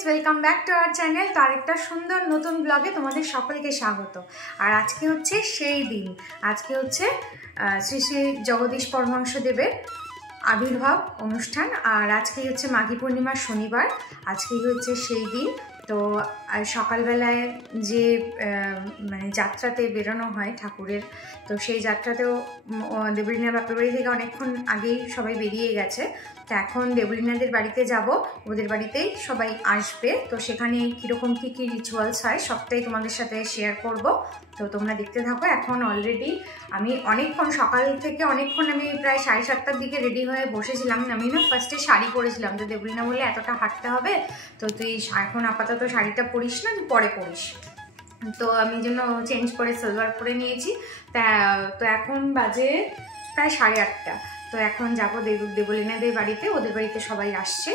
Friends, welcome back to our channel. তো আরেকটা সুন্দর নতুন ব্লগে তোমাদের সকলকে স্বাগত। আর আজকে হচ্ছে সেই দিন, আজকে হচ্ছে শ্রী শ্রী জগদীশ পরমহংসদেবের আবির্ভাব অনুষ্ঠান। আর আজকেই হচ্ছে মাঘী পূর্ণিমার শনিবার, আজকেই হচ্ছে সেই দিন। তো সকালবেলায় যে মানে যাত্রাতে বেরোনো হয় ঠাকুরের, তো সেই যাত্রাতেও দেবলীনার বাপের বাড়ি থেকে অনেকক্ষণ আগেই সবাই বেরিয়ে গেছে। তো এখন দেবলীনাদের বাড়িতে যাব, ওদের বাড়িতেই সবাই আসবে। তো সেখানে কীরকম কী কী রিচুয়ালস হয় সবটাই তোমাদের সাথে শেয়ার করব। তো তোমরা দেখতে থাকো। এখন অলরেডি আমি অনেকক্ষণ সকাল থেকে অনেকক্ষণ আমি প্রায় 7:30টার দিকে রেডি হয়ে বসেছিলাম। আমি না ফার্স্টে শাড়ি পরেছিলাম, তো দেবলীনা বললে এতটা হাঁটতে হবে, তো তুই এখন আপাতত শাড়িটা পরিস না, তুই পরে পরিস। তো আমি জন্য চেঞ্জ করে সালোয়ার পরে নিয়েছি। তো এখন বাজে প্রায় 8:30। তো এখন যাবো দেবলীনাদের বাড়িতে, ওদের বাড়িতে সবাই আসছে,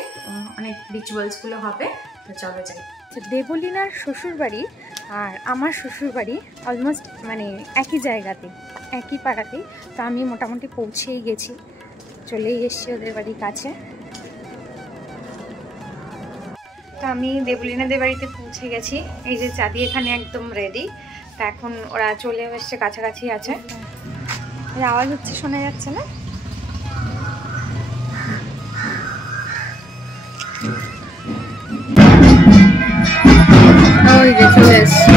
অনেক রিচুয়ালসগুলো হবে। তো চলো যাই। দেবলীনার শ্বশুরবাড়ি আর আমার শ্বশুরবাড়ি অলমোস্ট মানে একই জায়গাতে, একই পাড়াতেই। তো আমি মোটামুটি পৌঁছেই গেছি, চলেই এসেছি ওদের বাড়ির কাছে। তো আমি দেবলীনাদের বাড়িতে পৌঁছে গেছি। এই যে চাঁদি এখানে একদম রেডি। তা এখন ওরা চলে এসছে, কাছাকাছি আছে। আওয়াজ হচ্ছে, শোনা যাচ্ছে না? ওই যে চলে এসছে।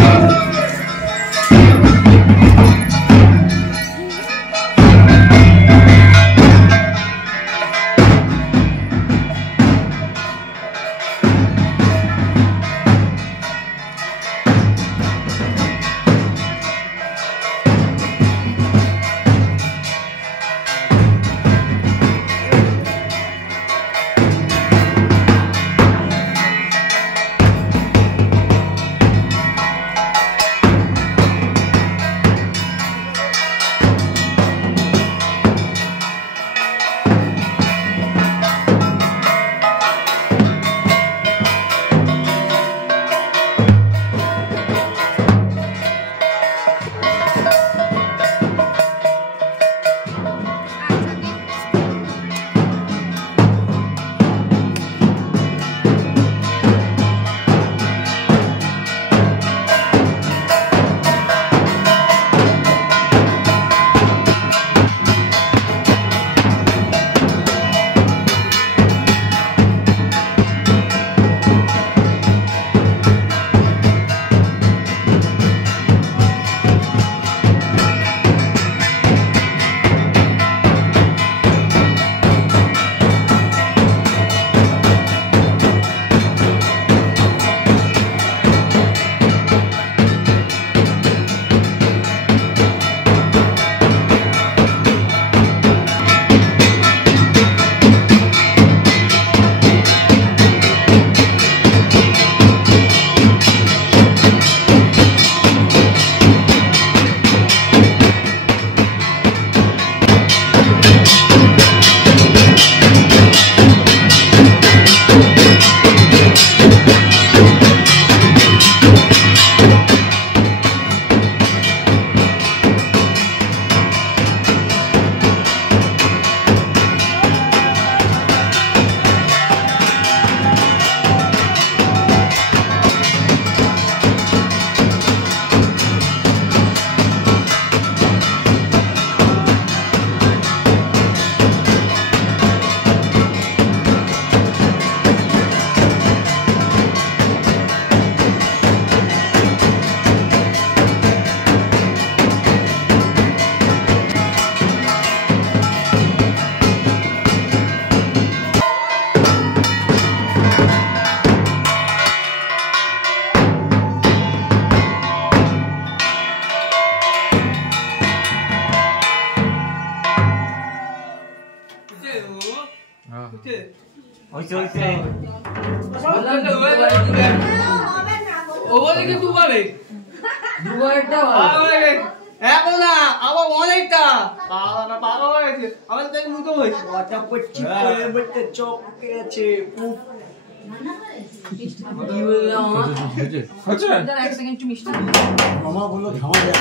মামা বললো খাওয়া যায়।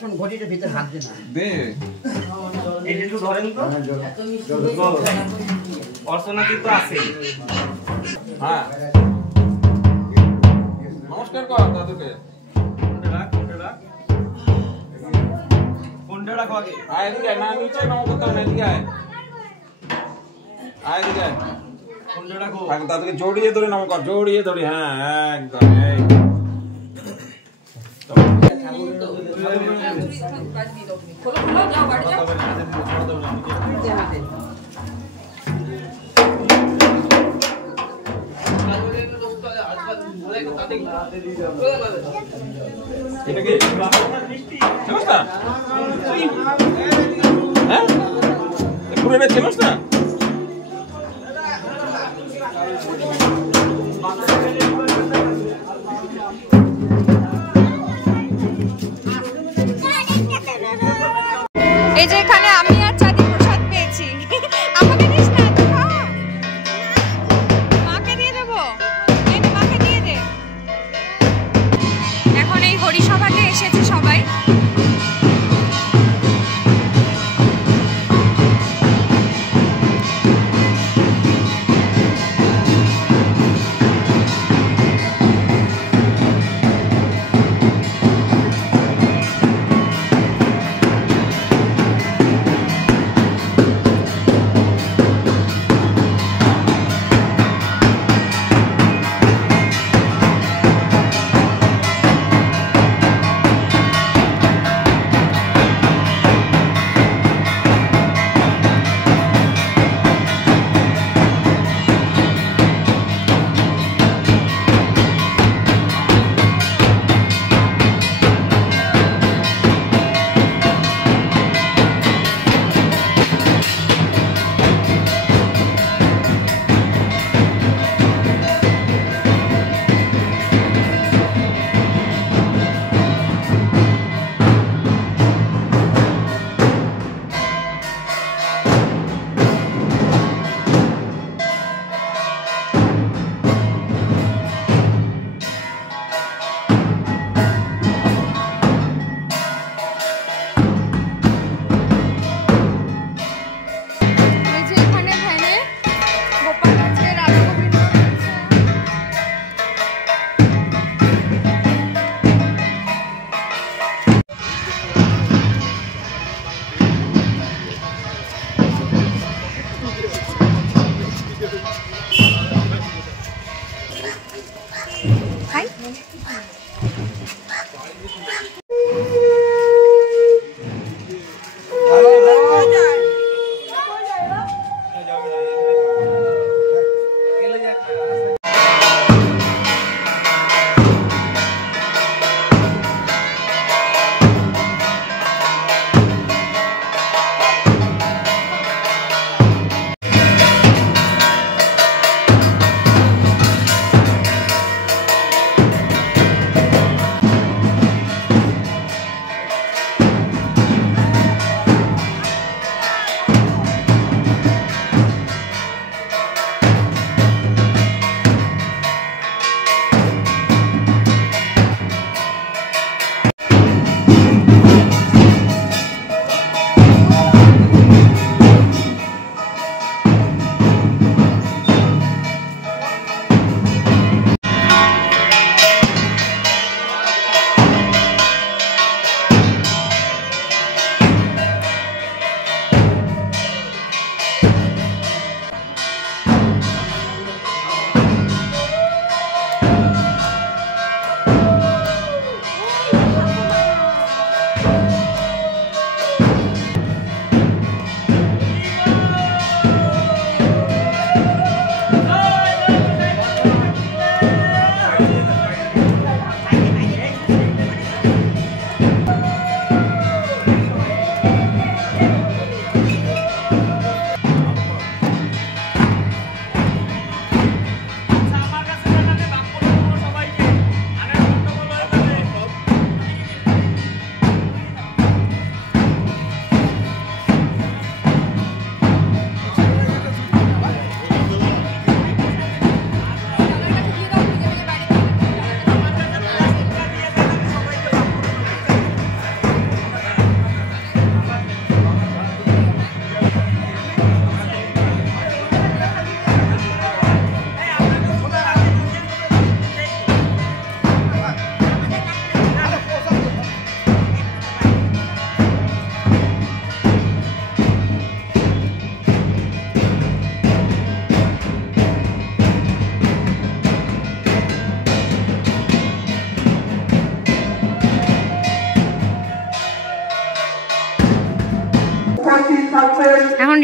এখন ঘটিটা ভিতরে হাত দে না দে এই যে একটু ধরেন তো অর্চনা কিন্তু আছে হ্যাঁ নমস্কার কর দাদুকে কোনটা রাখো আগে আয় এদিকে না নিচে নাও কোথাও না এদিকে আয় আয় এদিকে কোনটা রাখো আগে দাদুকে জড়িয়ে ধরে নাম কর জড়িয়ে ধরে হ্যাঁ একদম এই এটা কি চিনিস না হ্যাঁ পুরোটা চিনিস না এই যে এখানে আমি আর চাঁদি প্রসাদ পেয়েছি আমাকে দিস না তো খা মাকে দিয়ে দেবো এই নে, মাকে দিয়ে দে এখন এই হরিসভাতে এসেছে সবাই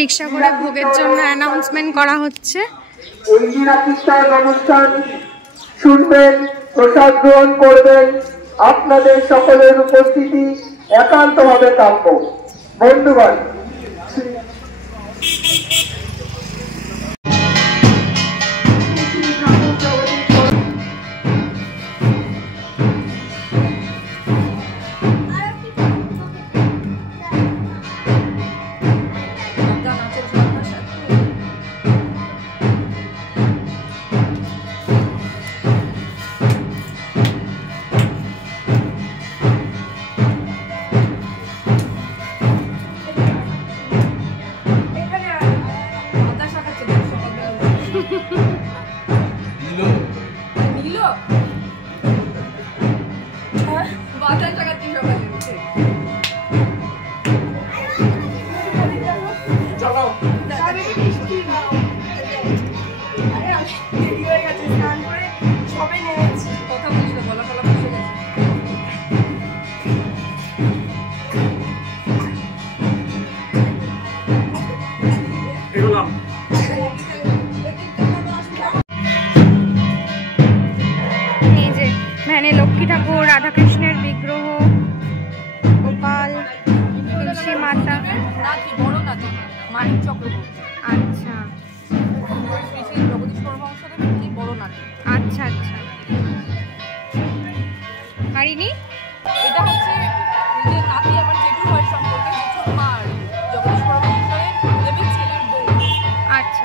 রিক্সা করে ভোগের জন্য অ্যানাউন্সমেন্ট করা হচ্ছে। ইঞ্জিরা কীর্তন অনুষ্ঠান শুনবেন, প্রসাদ গ্রহণ করবেন। আপনাদের সকলের উপস্থিতি একান্তভাবে কাম্য। বন্ধুগণ, ভ্যানে লক্ষ্মী ঠাকুর, রাধাকৃষ্ণের বিগ্রহ, গোপাল, তুলসী মাতা, মানিক চক্রবর্তী। আচ্ছা জগদীশ পরমহংসদেবের কি বড় নাটক। আচ্ছা আচ্ছা, পারিনি। এটা হচ্ছে যে নাতি আমার জেঠু হয় সম্পর্কে, জেঠুর মার জগদীশ পরমহংসের দেবের ছেলের বউ। আচ্ছা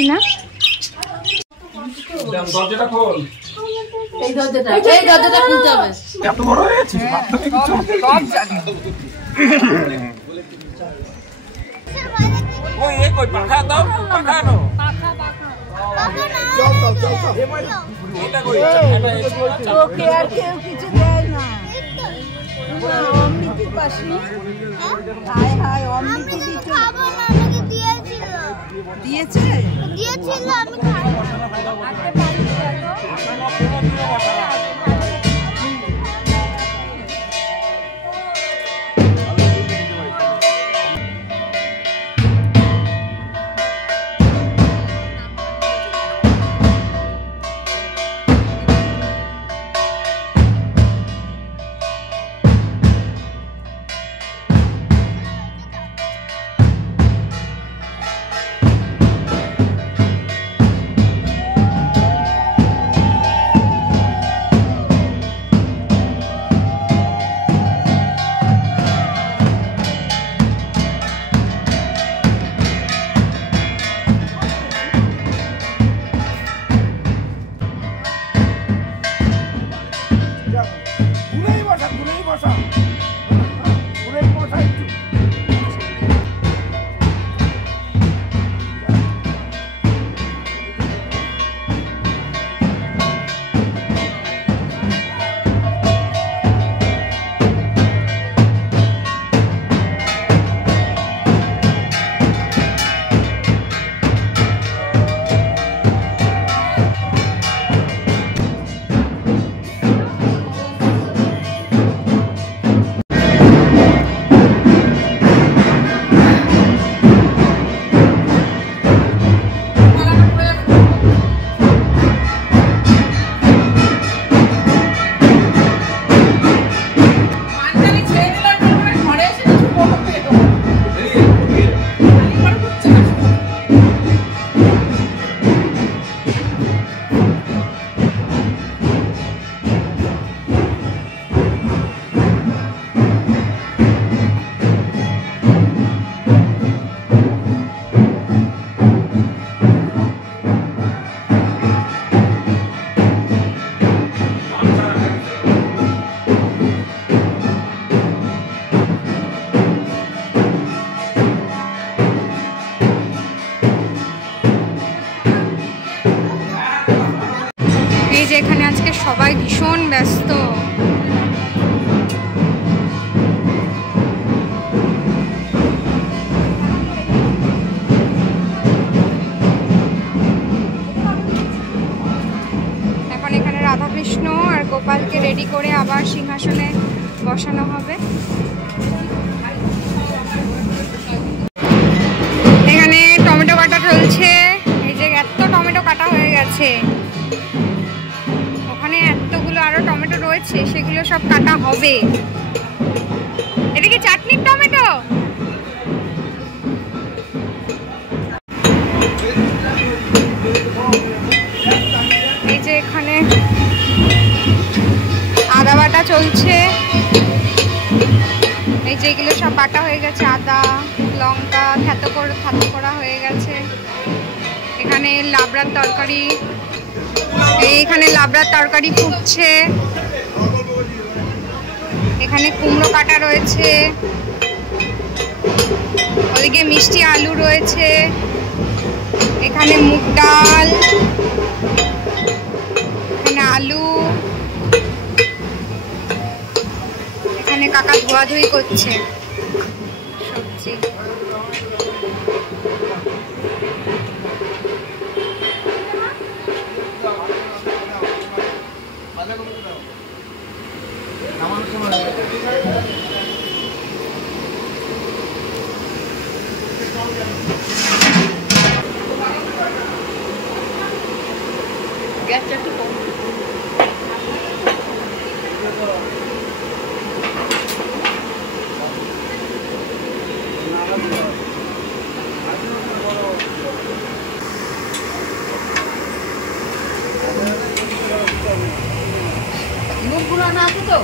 পাচ্ছি না। দরজাটা খোল। এই দরজাটা খুলতে হবে। এত বড় হয়েছে সব জানি। ওই এই কই পাখা দাও, পাখা নাও। এটা কই এটা ওকে আর কেউ কিছু দেয় না। অমৃতি পাশি হায় হায় অমৃতি দিয়েছে আমি খাবো। এখানে আজকে সবাই ভীষণ ব্যস্ত। এখন এখানে রাধাকৃষ্ণ আর গোপালকে রেডি করে আবার সিংহাসনে বসানো হবে। এখানে টমেটো কাটা চলছে। এই যে এত টমেটো কাটা হয়ে গেছে, ওখানে এতগুলো আরো টমেটো রয়েছে, সেগুলো সব কাটা হবে। এটা কি চাটনির টমেটো? এই যে এখানে আদা বাটা চলছে। এই যে এগুলো সব বাটা হয়ে গেছে, আদা লঙ্কা থেতো করা হয়ে গেছে। এখানে লাবড়ার তরকারি, এইখানে লাবড়ার তরকারি ফুটছে। এখানে কুমড়ো কাটা রয়েছে, ওদিকে মিষ্টি আলু রয়েছে, এখানে মুগ ডাল, এখানে আলু, এখানে কাকা ধোয়াধুয়ি করছে সবজি। গ্যাসটা একটু কম। মুখ ঘুরানো আছে তো?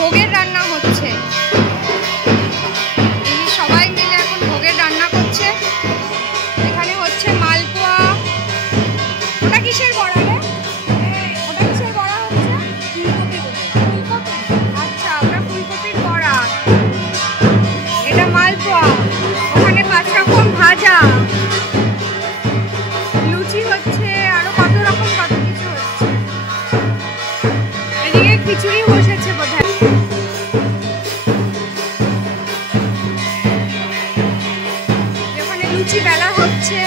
ভোগের রান্না হচ্ছে। সবাই মিলে এখন ভোগের রান্না করছে। এখানে হচ্ছে মালপোয়া। ওটা কিসের বড়া রে? ওটা কিসের বড়া হচ্ছে? আচ্ছা, ওটা ফুলকপির বড়া। এটা মালপোয়া। ওখানে 5 রকম ভাজা, লুচি হচ্ছে, আরো কত রকম কত কিছু হচ্ছে। এদিকে খিচুড়ি বসেছে বোধহয়। ওখানে লুচি বেলা হচ্ছে।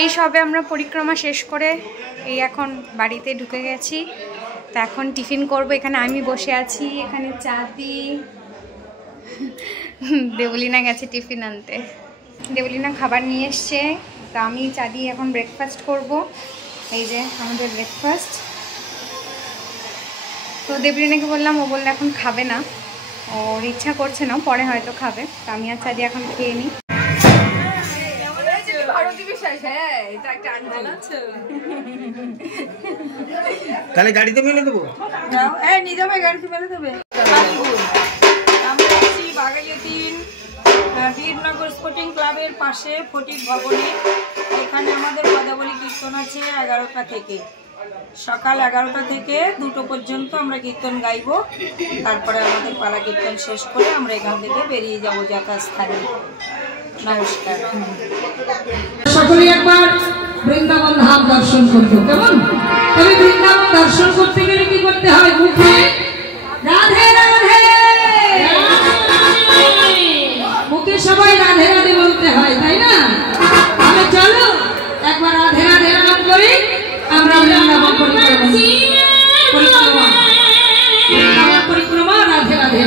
এই সবে আমরা পরিক্রমা শেষ করে এই এখন বাড়িতে ঢুকে গেছি। তা এখন টিফিন করব। এখানে আমি বসে আছি, এখানে চাঁদি, দেবলিনা গেছে টিফিন আনতে। দেবলিনা খাবার নিয়ে এসছে। তা আমি চাঁদি এখন ব্রেকফাস্ট করব। এই যে আমাদের ব্রেকফাস্ট। তো দেবলিনাকে বললাম, ও বললে এখন খাবে না, ওর ইচ্ছা করছে না, পরে হয়তো খাবে। তা আমি আর চাঁদি এখন খেয়ে নিই। তাহলে গাড়িতে মেলে দেবো। নিয়ে যাবে, গাড়িতে মেলে দেবে। আমরা আছি বাঘাযতীন বীরনগর স্পোর্টিং ক্লাবের পাশে ফটিক ভবনে। এখানে আমাদের পদাবলী কীর্তন আছে 11টা থেকে, সকাল 11টা থেকে 2টো পর্যন্ত আমরা কীর্তন গাইব। তারপরে আমাদের পালা কীর্তন শেষ করে আমরা এখান থেকে বেরিয়ে যাব যথাস্থানে। নমস্কার। সকলে একবার বৃন্দাবন ধাম দর্শন করবো, কেমন? তবে বৃন্দাবন দর্শন করতে গেলে কি করতে হয়? মুখে রাধে রাধে, মুখে সবাই রাধে রাধে বলতে হয়, তাই না? তাহলে চলো একবার রাধে রাধে নাম করি আমরা বৃন্দাবন পরিক্রমা রাধে রাধে।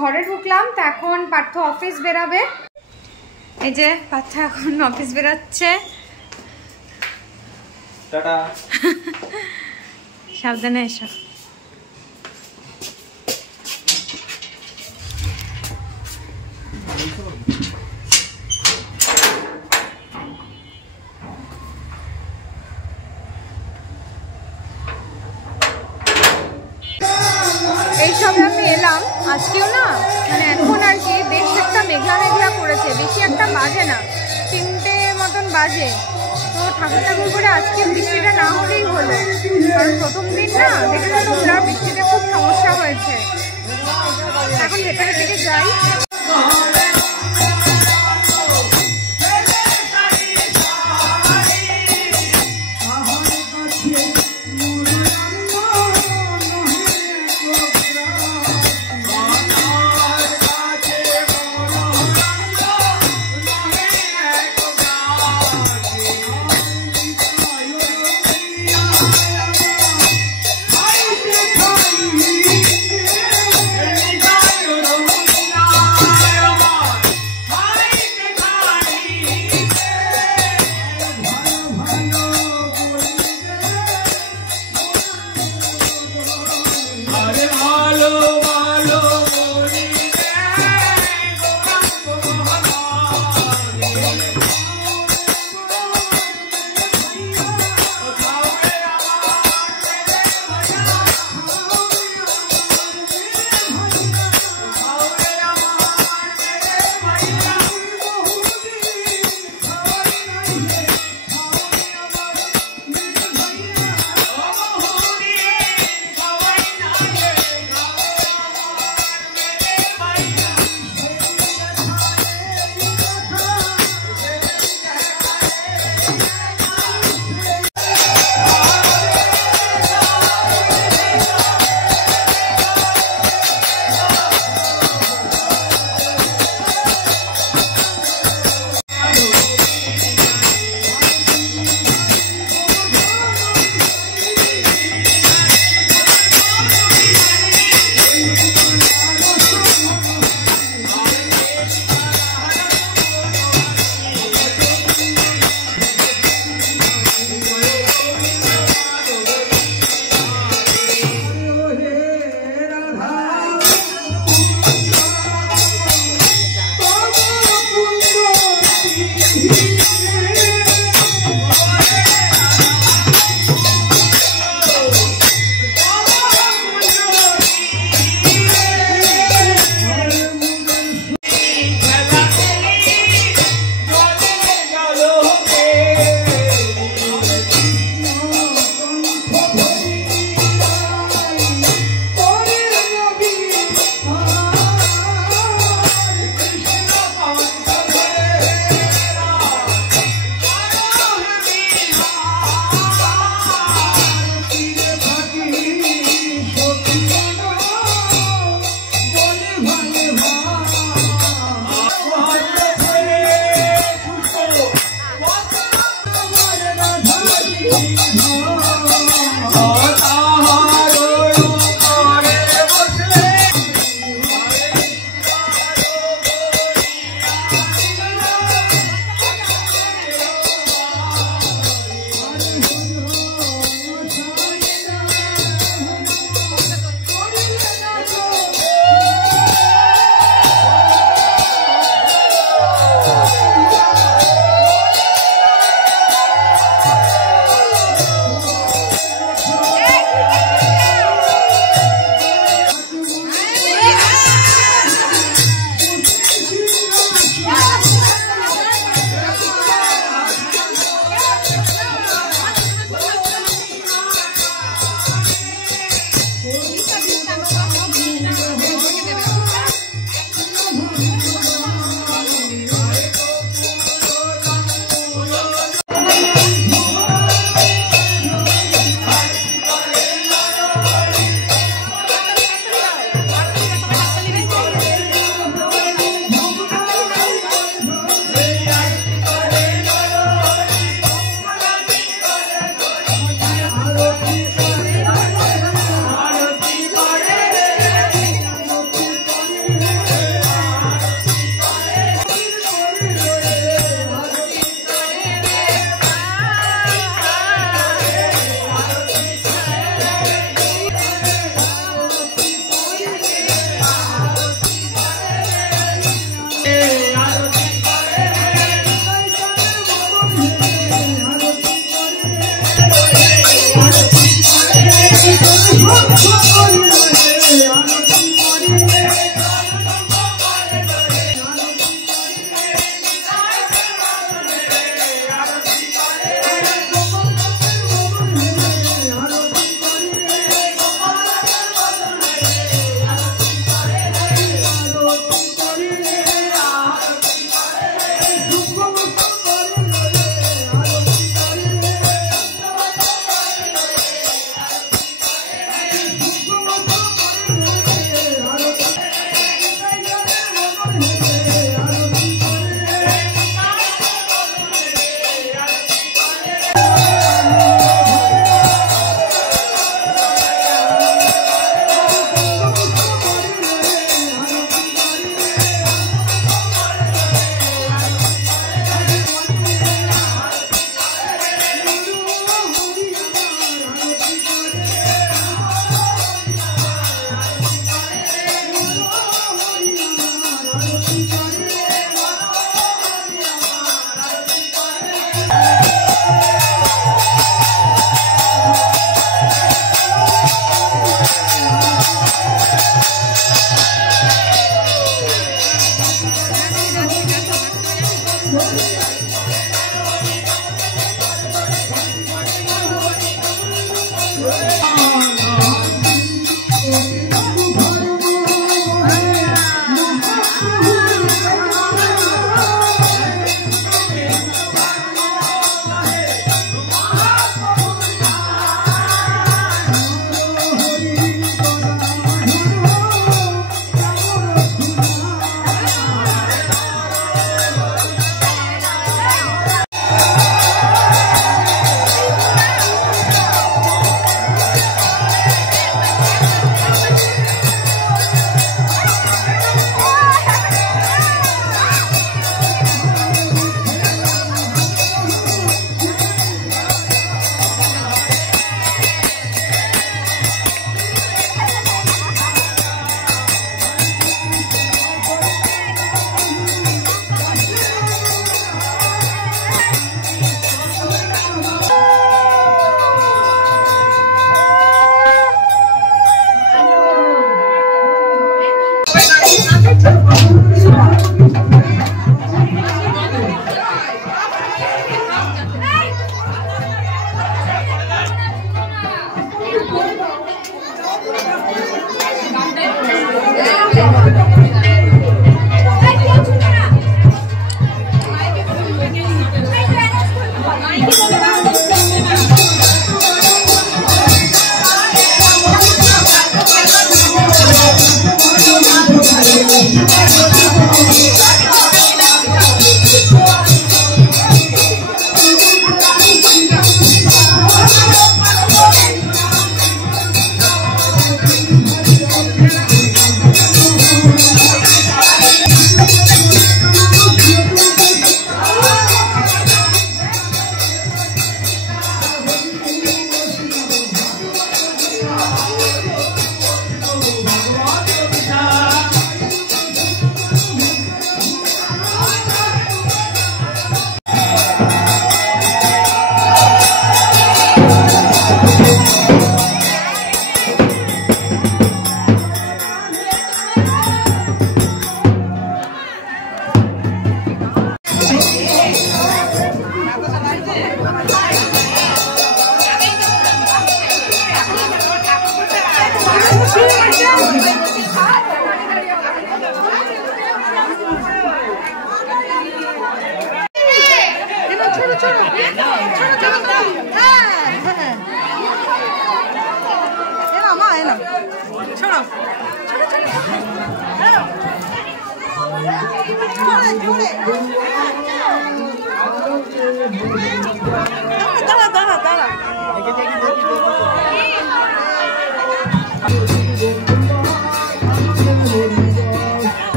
ঘরে ঢুকলাম। তো এখন পার্থ অফিস বেরাবে। এই যে পার্থ এখন অফিস বেরাচ্ছে। টাটা। সাবধানে এসো। আজকেও না মানে এখন আর কি বেশ একটা মেঘলা মেঘলা করেছে, বেশি একটা বাজে না, 3টে মতন বাজে। তো ঠাকুর করে আজকে বৃষ্টিটা না হলেই হলো, কারণ প্রথম দিন না দেখেছো তোমরা বৃষ্টিতে খুব সমস্যা হয়েছে। এখন ভেতরের দিকে যাই।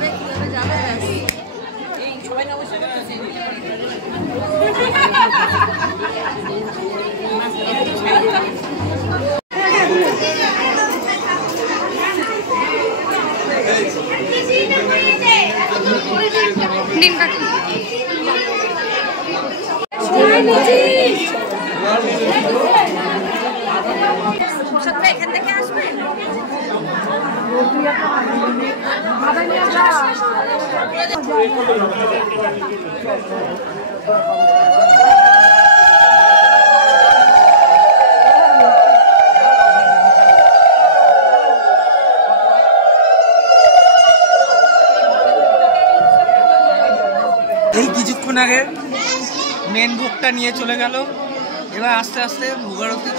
যাবে কিভাবে যাবে এই সবাই অবশ্যই করতেছে এখান থেকে আসবে এই কিছুক্ষণ আগে মেন ভোগটা নিয়ে চলে গেল। এবার আস্তে আস্তে ভোগারতি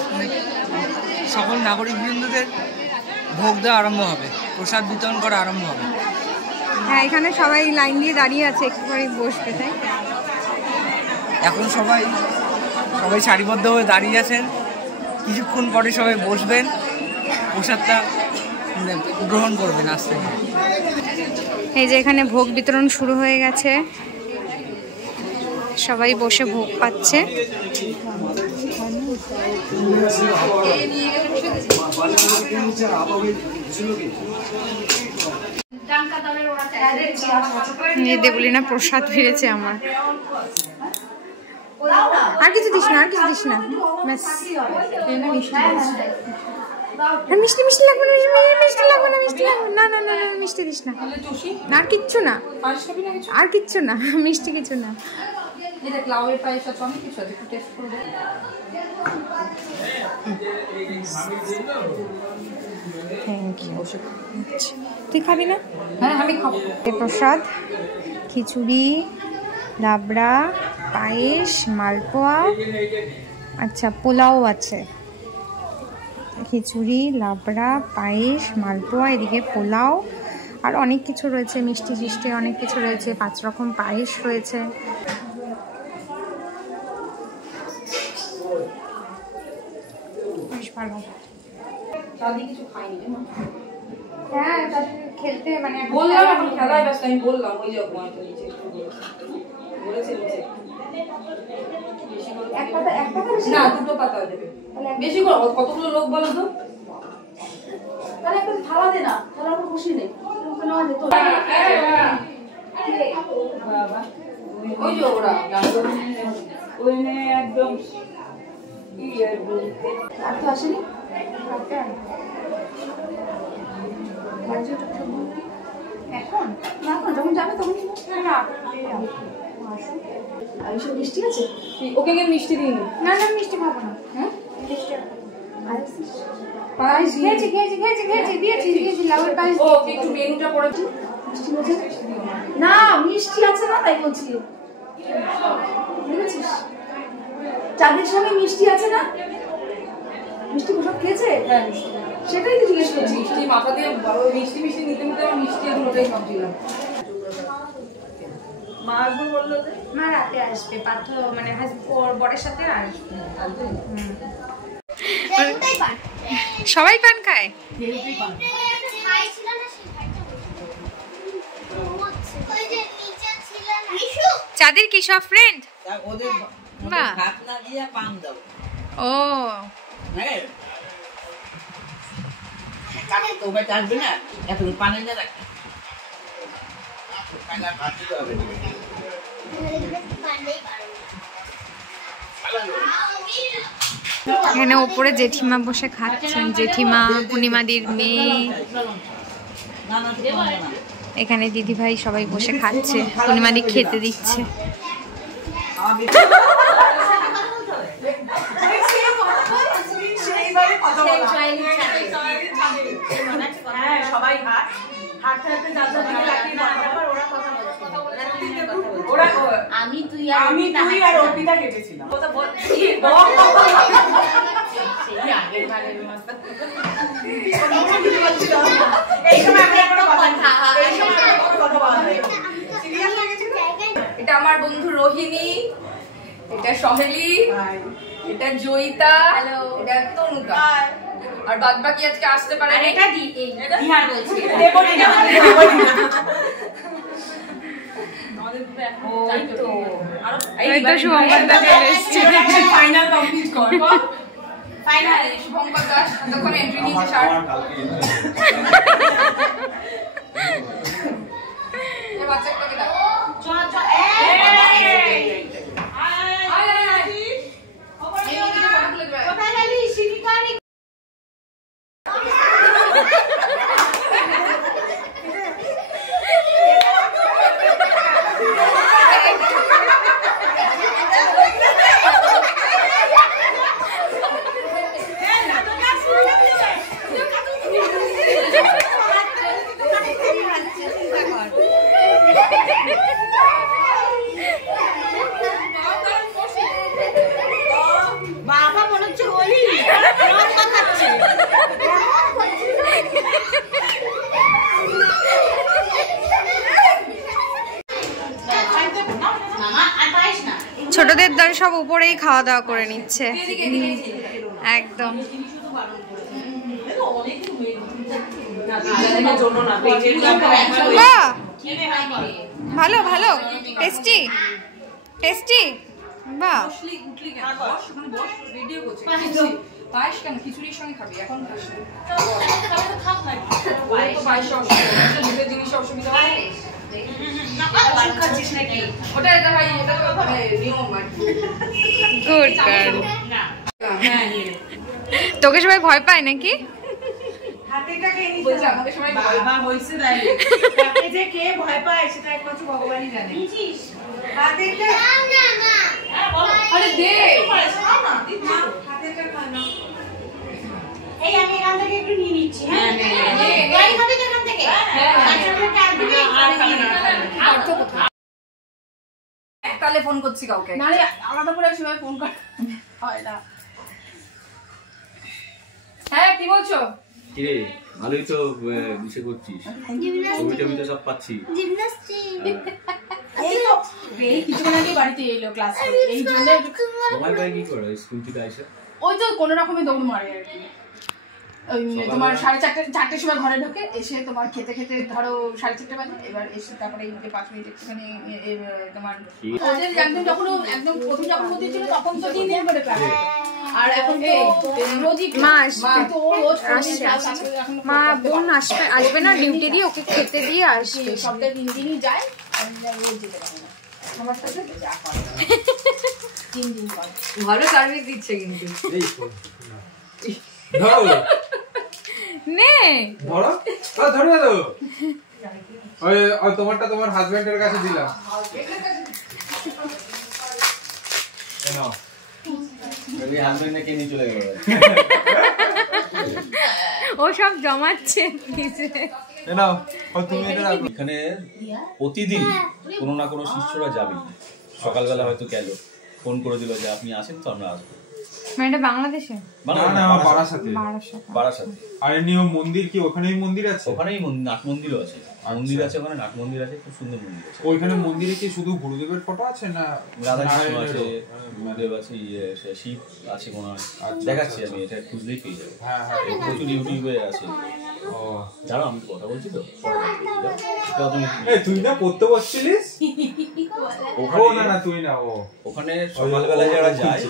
সকল নাগরিকবৃন্দদের ভোগ দেওয়া আরম্ভ হবে, প্রসাদ বিতরণ করা আরম্ভ হবে। হ্যাঁ, এখানে সবাই লাইন দিয়ে দাঁড়িয়ে আছে, একটু পরে বসবে, তাই এখন সবাই সারিবদ্ধ হয়ে দাঁড়িয়ে আছেন। কিছুক্ষণ পরে সবাই বসবেন, প্রসাদটা গ্রহণ করবেন আস্তে। এই যে এখানে ভোগ বিতরণ শুরু হয়ে গেছে, সবাই বসে ভোগ পাচ্ছে। দেবলীনা প্রসাদ ফিরেছে আমার। আর কিছু দিস না, আর কিছু দিস না, মিষ্টি মিষ্টি লাগবে না, মিষ্টি লাগবে না, মিষ্টি লাগবে না, না না না, মিষ্টি দিস না, আর কিচ্ছু না, আর কিচ্ছু না, মিষ্টি কিছু না। তুই খাবি না? হ্যাঁ, আমি খাবো। প্রসাদ, খিচুড়ি, লাবড়া, পায়েস, মালপোয়া, আচ্ছা পোলাও আছে। খিচুড়ি, লাবড়া, পায়েস, মালপোয়া, এদিকে পোলাও, আর অনেক কিছু রয়েছে, মিষ্টি টিষ্টি অনেক কিছু রয়েছে, 5 রকম পায়েস রয়েছে। বেশ ভালো। হ্যাঁ, খেলতে মানে বললাম এখন খেলায় ব্যস্ত, আমি বললাম ওই যে বলেছে না 2টো পাতা দেবে বেশি করে। কতগুলো লোক বলো তো? তাহলে একটা থালা দে না, থালা তো খুশি নেই। ওই যে ওরা ওই একদম আর তো আসেনি এখন না, যখন যাবে তখন মিষ্টি আছে। ওকে গিয়ে মিষ্টি দিন। না না, মিষ্টি খাবো না। হ্যাঁ, পায়েস খেয়েছি খেয়েছি খেয়েছি খেয়েছি দিয়েছি দিয়েছি লাউয়ের পায়েস। ও একটু মেনুটা পড়েছি। মিষ্টি আছে না, মিষ্টি আছে না, তাই বলছি। বুঝেছিস, চাঁদের সঙ্গে মিষ্টি আছে না? মিষ্টি প্রসাদ খেয়েছে? হ্যাঁ, মিষ্টি। সেটাই তো জিজ্ঞেস করছি। মিষ্টি মাথা দিয়ে মিষ্টি মিষ্টি নিতে নিতে আমার মিষ্টি এখন ওটাই ভাবছিলাম। মা আসবে বললো যে মা রাতে আসবে, পার্থ মানে ওর বরের সাথে আসবে। সবাই পান খায়। চাঁদের কি সব ফ্রেন্ড? বাহ, ও এখানে ওপরে জেঠিমা বসে খাচ্ছেন, জেঠিমা, পূর্ণিমাদির মেয়ে, এখানে দিদি ভাই সবাই বসে খাচ্ছে, পূর্ণিমাদি খেতে দিচ্ছে। আমি তুই আর অর্পিতা কেটেছিলাম। এটা আমার বন্ধু রোহিণী, এটা সহেলি, এটা জয়িতা, এটা তনুকা, আর বাদ বাকি আজকে আসতে পারে। এটা বিহার বলছি। এই তো শুভঙ্কর দা চলে এসেছে। ফাইনাল কমপ্লিট কর ফাইনাল শুভঙ্কর দাস তখন এন্ট্রি নিচে শার্ট এ বাচ্চাটাকে দাও চল চল কোথায় গেলি শিবিকারি বাবা মনে হচ্ছে ওলি লঙ্কা খাচ্ছে ছোটদের দল সব উপরেই খাওয়া দাওয়া করে নিচ্ছে একদম। বাহ, ভালো ভালো, টেস্টি টেস্টি। বাহ, পায়েস কেন খিচুড়ির সঙ্গে খাবি এখন দুটো জিনিস অসুবিধা হয় ওটা এটা ভাই এটা তো নিয়ম আর গুড গার্ল। তোকে সবাই ভয় পায় নাকি? আমাদের সবাই বাবা হইছে তাই তাকে যে কে ভয় পায় সেটা একমাত্র ভগবানই জানে হাতেটা না না আরে দে হাতেটা খা না। এই আমি এখান থেকে একটু নিয়ে নিচ্ছি। হ্যাঁ গাড়ি খাবে তো এখান থেকে তাহলে ফোন করছি কাউকে না আলাদা করে সবাই ফোন কর হয় না। হ্যাঁ কি বলছো? কিরে ভালোই তো বিষয় করছিস, ছবি তো সব পাচ্ছি। এই কিছুক্ষণ আগে বাড়িতে এলো ক্লাস করে এই জন্য সময় পাই কি করে স্কুল থেকে আইসা? ওই তো কোনো রকমে দৌড় মারে আর কি। ওই তোমার 4:30-4টার সময় ঘরে ঢোকে, এসে তোমার খেতে খেতে ধরো 4:30 বাজে, এবার এসে তারপরে এই 5 মিনিট একটুখানি তোমার ওদের একদম যখন একদম প্রথম যখন হতে ছিল তখন তো 3 দিন করে ক্লাস, আর এখন তো রোজই মা তো রোজ আসছে। মা বোন আসবে না ডিউটি দিয়ে, ওকে খেতে দিয়ে আসবে। সপ্তাহে 3 দিনই যায়, আমি রোজ যেতে পারি না। আমার সাথে যা করে 3 দিন করে ভালো সার্ভিস দিচ্ছে কিন্তু। ধরো নে ধরো ধরে দাও। ওই তোমারটা তোমার হাজবেন্ডের কাছে দিলাম। হাজবেন্ডকে নিয়ে চলে গেল, ও সব জমাচ্ছে। এখানে প্রতিদিন কোনো না কোনো শিষ্যরা যাবে, সকালবেলা হয়তো গেল, ফোন করে দিল যে আপনি আসেন তো আমরা আসবো। মানে এটা বাংলাদেশে? বারাসাতে। আর নিয়ম মন্দির কি ওখানেই মন্দির আছে? ওখানেই নাট মন্দিরও আছে, মন্দির আছে ওখানে, নাট মন্দির আছে, খুব সুন্দর মন্দির আছে। ওইখানে মন্দিরে কি শুধু গুরুদেবের ফটো আছে না রাধাকৃষ্ণ আছে, গুরুদেব আছে, শিব আছে মনে হয়, দেখাচ্ছি আমি, এটা খুঁজলেই পেয়ে যাবো। প্রচুর ইউটিউবে আছে। দাঁড়াও আমি কথা বলছি তো, তুই না পড়তে বসছিলিস? ওখানে সকালবেলা যারা যায়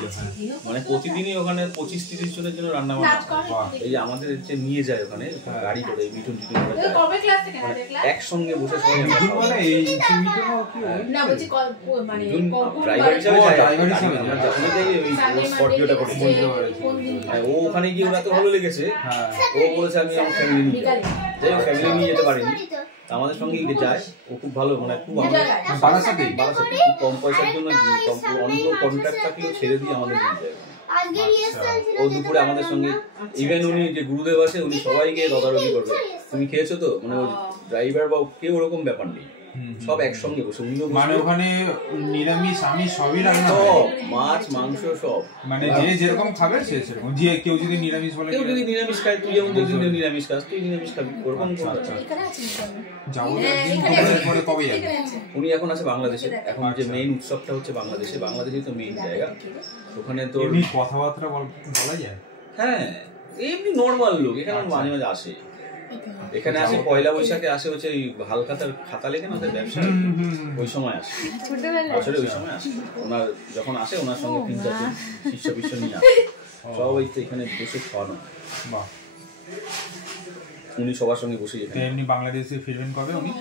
মানে প্রতিদিনই ওখানে 25-30 জনের জন্য রান্না বান্না, এই যে আমাদের যে নিয়ে যায় ওখানে গাড়ি করে মিঠুন একসঙ্গে বসে সবাই ড্রাইভার হিসাবে আমরা যখনই যাই ওই স্করপিওটা করে। ও ওখানে গিয়ে ওরা তো ভালো লেগেছে, ও বলেছে আমি আমার ফ্যামিলি নিয়ে যাই, ফ্যামিলি নিয়ে যেতে পারিনি, আমাদের সঙ্গে যায়। ও খুব ভালো, মানে খুব বারাসাতে খুব কম পয়সার জন্য অন্য কন্ট্রাক্ট থাকলেও ছেড়ে দিয়ে আমাদের নিয়ে যায়। ও দুপুরে আমাদের সঙ্গে, ইভেন উনি যে গুরুদেব আছে উনি সবাইকে তদারকি করবে, তুমি খেয়েছো তো, মানে ড্রাইভার বা কেউ ওরকম ব্যাপার নেই, সব একসঙ্গে বসে। মানে ওখানে নিরামিষ আমিষ সবই রান্না, সব মাছ মাংস সব, মানে যে যেরকম খাবে সে সেরকম। যে কেউ যদি নিরামিষ বলে, কেউ যদি নিরামিষ খায়, তুই যেমন যদি নিরামিষ খাস তুই নিরামিষ খাবি, ওরকম। কবে যাবে? উনি এখন আছে বাংলাদেশে, এখন যে মেইন উৎসবটা হচ্ছে বাংলাদেশে, বাংলাদেশে তো মেইন জায়গা, ওখানে তো কথাবার্তা বলা যায়। হ্যাঁ এমনি নর্মাল লোক এখানে মাঝে মাঝে আসে, এখানে আসে পয়লা বৈশাখে, আসে হচ্ছে ওই হালখাতার খাতা লেখে না ওদের ব্যবসা, ওই সময় আসে, বছরে ওই সময় আসে। ওনার যখন আসে ওনার সঙ্গে 3-4 শিষ্য পিষ্য নিয়ে আসে, সবাই তো এখানে বসে খাওয়ানো। বাহ, উনি সবার সঙ্গে বসে যেতেন। এমনি বাংলাদেশে ফিরবেন কবে উনি?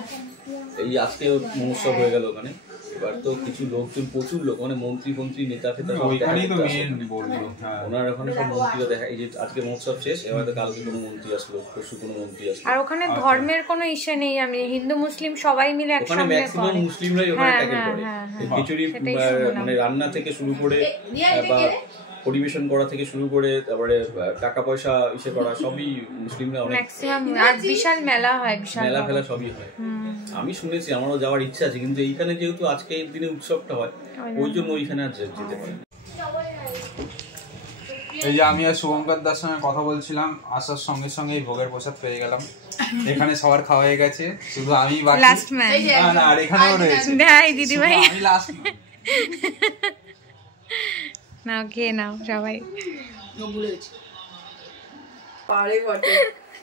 এই আজকে মহোৎসব হয়ে গেল ওখানে, এবার তো কিছু লোকজন, প্রচুর লোক, মানে মন্ত্রী ফন্ত্রী নেতা ফেতা সব ওইখানেই তো মেন বলবো। ওনার ওখানে সব মন্ত্রীরা দেখা, এই যে আজকে মহোৎসব শেষ, এবার তো কালকে কোনো মন্ত্রী আসলো, পরশু কোনো মন্ত্রী আসলো। আর ওখানে ধর্মের কোনো ইস্যু নেই, আমি হিন্দু মুসলিম সবাই মিলে ওখানে একসঙ্গে ম্যাক্সিমাম করে। মুসলিমরাই ওখানে ট্যাকেল করে। খিচুড়ি সেটাই শুনলাম। মানে রান্না থেকে শুরু করে বা পরিবেশন করা থেকে শুরু করে তারপরে টাকা পয়সা ইসে করা সবই মুসলিমরা অনেক ম্যাক্সিমাম। আর বিশাল মেলা হয়, বিশাল মেলা ফেলা সবই হয়। আমি শুনেছি, আমারও যাওয়ার ইচ্ছা আছে, কিন্তু এইখানে যেহেতু আজকে এই দিনে উৎসবটা হয় ওই জন্য ওইখানে আর যেতে পারি। এই যে আমি আর শুভঙ্কর দার সঙ্গে কথা বলছিলাম, আসার সঙ্গে সঙ্গে এই ভোগের প্রসাদ পেয়ে গেলাম। এখানে সবার খাওয়া হয়ে গেছে, শুধু আমি বাকি। Last man. না, আর এখানেও রয়েছে। ভাই দিদি ভাই, আমি লাস্ট। নাও খেয়ে নাও সবাই। পারে বটে।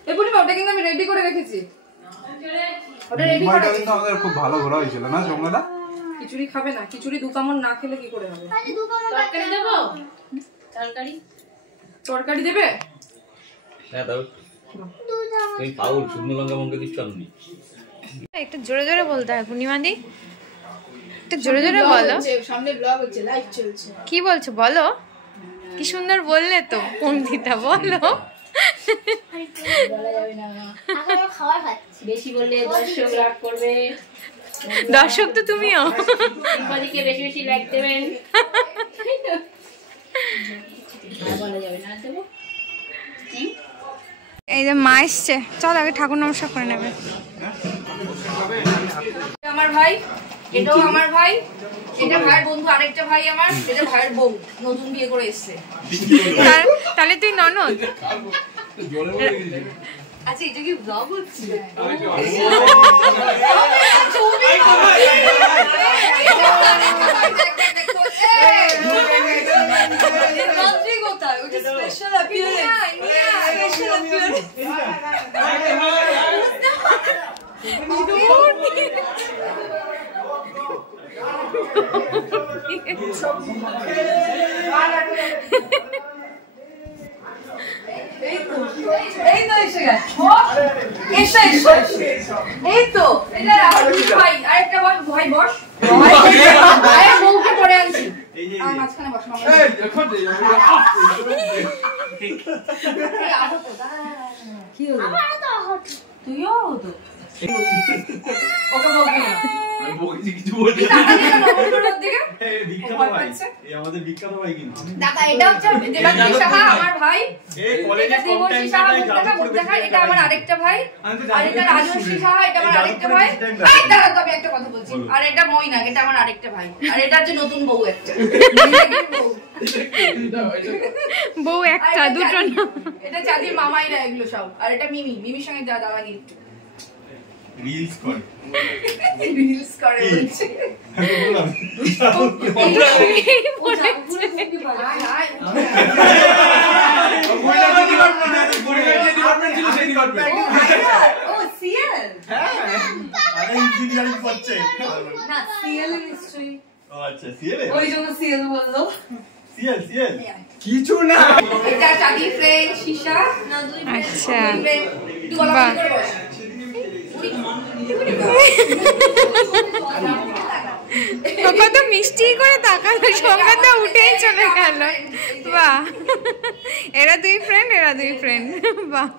এই পূর্ণিমা, ওটা কিন্তু আমি রেডি করে রেখেছি। ওটা রেডি করে মুম্বাইটা কিন্তু আমাদের খুব ভালো ঘোরা হয়েছিল না জঙ্গলদা? খিচুড়ি খাবে না? খিচুড়ি 2 কামড় না খেলে কি করে হবে? তরকারি দেবো? তরকারি দেবে? হ্যাঁ দাও। তুমি পাউল শুকনো লঙ্কা মঙ্কা কিছু আনুনি? একটু জোরে জোরে বলতে হয় পূর্ণিমাদি, একটু জোরে জোরে বলো। সামনে ব্লগ হচ্ছে, লাইভ চলছে। কি বলছো বলো? কি সুন্দর বললে তো পন্ডিতা, বলো। খাবার খাচ্ছি, বেশি বললে দর্শক রাগ করবে। দর্শক তো তুমিও। বেশি বেশি লাইক দেবেন। বলা যাবে না, দেবো। এই যে মা এসছে, চল আগে ঠাকুর নমস্কার করে নেবে। আমার ভাই, এটাও আমার ভাই, এটা ভাইয়ের বন্ধু, আরেকটা ভাই আমার, এটা ভাইয়ের বউ, নতুন বিয়ে করে এসেছে। তাহলে তুই ননদ? আচ্ছা, এটা কি ব্লগ হচ্ছে? এই তো এটা ভাই, আরেকটা ভাই বস, বউকে পরে আনছি। মাঝখানে বস, কি হলো? তুইও হতো ওকে বলবি না। আমি বলছি কিছু বলি না। আমাদের বিখ্যাত ভাই কিন্তু দেখা, এটা হচ্ছে দেবাশিস সাহা আমার ভাই, এটা দেবাশিস সাহা মুদ্রা, এটা আমার আরেকটা ভাই, আর এটা রাজশ্রী সাহা, এটা আমার আরেকটা ভাই। এই দাঁড়া, আমি একটা কথা বলছি। আর এটা মইনা, এটা আমার আরেকটা ভাই, আর এটা হচ্ছে নতুন বউ একটা। বউ একটা, দুটো না। এটা চাঁদির মামাইরা এগুলো সব। আর এটা মিমি, মিমির সঙ্গে দাদাগিরি একটু রিলস করে বলছে। কিছু না, এটা চাঁদির ফ্রেন্ড শিশা। আচ্ছা, কত মিষ্টি করে তাকালো, সংখ্যাটা উঠেই চলে গেল। বাহ, এরা দুই ফ্রেন্ড, এরা দুই ফ্রেন্ড। বাহ,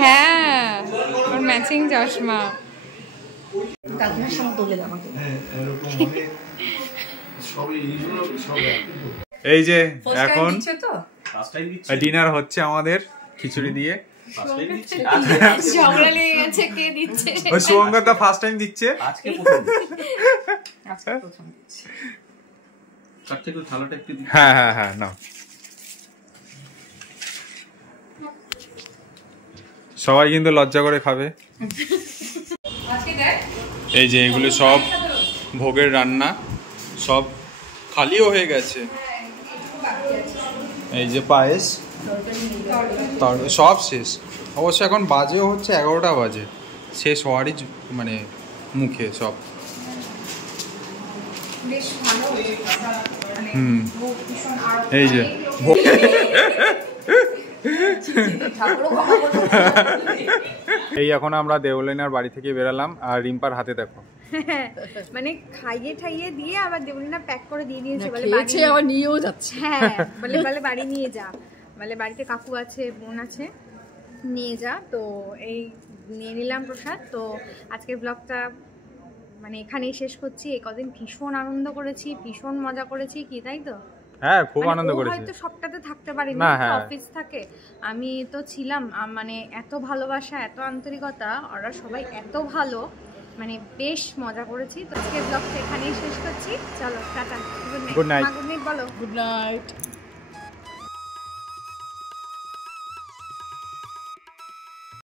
হ্যাঁ, ওর ম্যাচিং চশমা। এই যে এখন ডিনার হচ্ছে আমাদের খিচুড়ি দিয়ে। ঝগড়া লেগে গেছে কে দিচ্ছে। ওই শুভঙ্কর দা ফার্স্ট টাইম দিচ্ছে। আজকে প্রথম দিচ্ছি। তার থেকে থালাটা একটু দিই। হ্যাঁ হ্যাঁ হ্যাঁ, নাও। সবাই কিন্তু লজ্জা করে খাবে। এই যে এগুলো সব ভোগের রান্না, সব খালিও হয়ে গেছে। এই যে পায়েস, সব শেষ অবশ্য এখন বাজেও হচ্ছে 11টা বাজে, শেষ হওয়ারই মানে মুখে সব। বেশ ভালো মানে ভীষণ আর এই যে এই এখন আমরা দেবলিনার বাড়ি থেকে বেরালাম আর রিম্পার হাতে দেখো মানে খাইয়ে ঠাইয়ে দিয়ে আবার দেবলিনা প্যাক করে দিয়ে দিয়েছে, বলে বাড়ি আবার নিয়েও যাচ্ছে। হ্যাঁ বলে বলে বাড়ি নিয়ে যা, বলে বাড়িতে কাকু আছে বোন আছে নিয়ে যা। তো এই নিয়ে নিলাম প্রসাদ। তো আজকের ব্লগটা মানে এখানেই শেষ করছি। এই কদিন ভীষণ আনন্দ করেছি, ভীষণ মজা করেছি, কি তাই তো? হ্যাঁ খুব আনন্দ করেছি। হয়তো সবটাতে থাকতে পারিনি, অফিস থাকে, আমি তো ছিলাম। মানে এত ভালোবাসা, এত আন্তরিকতা, ওরা সবাই এত ভালো, মানে বেশ মজা করেছি। তো আজকের ব্লগটা এখানেই শেষ করছি। চলো tata, good night. Good night.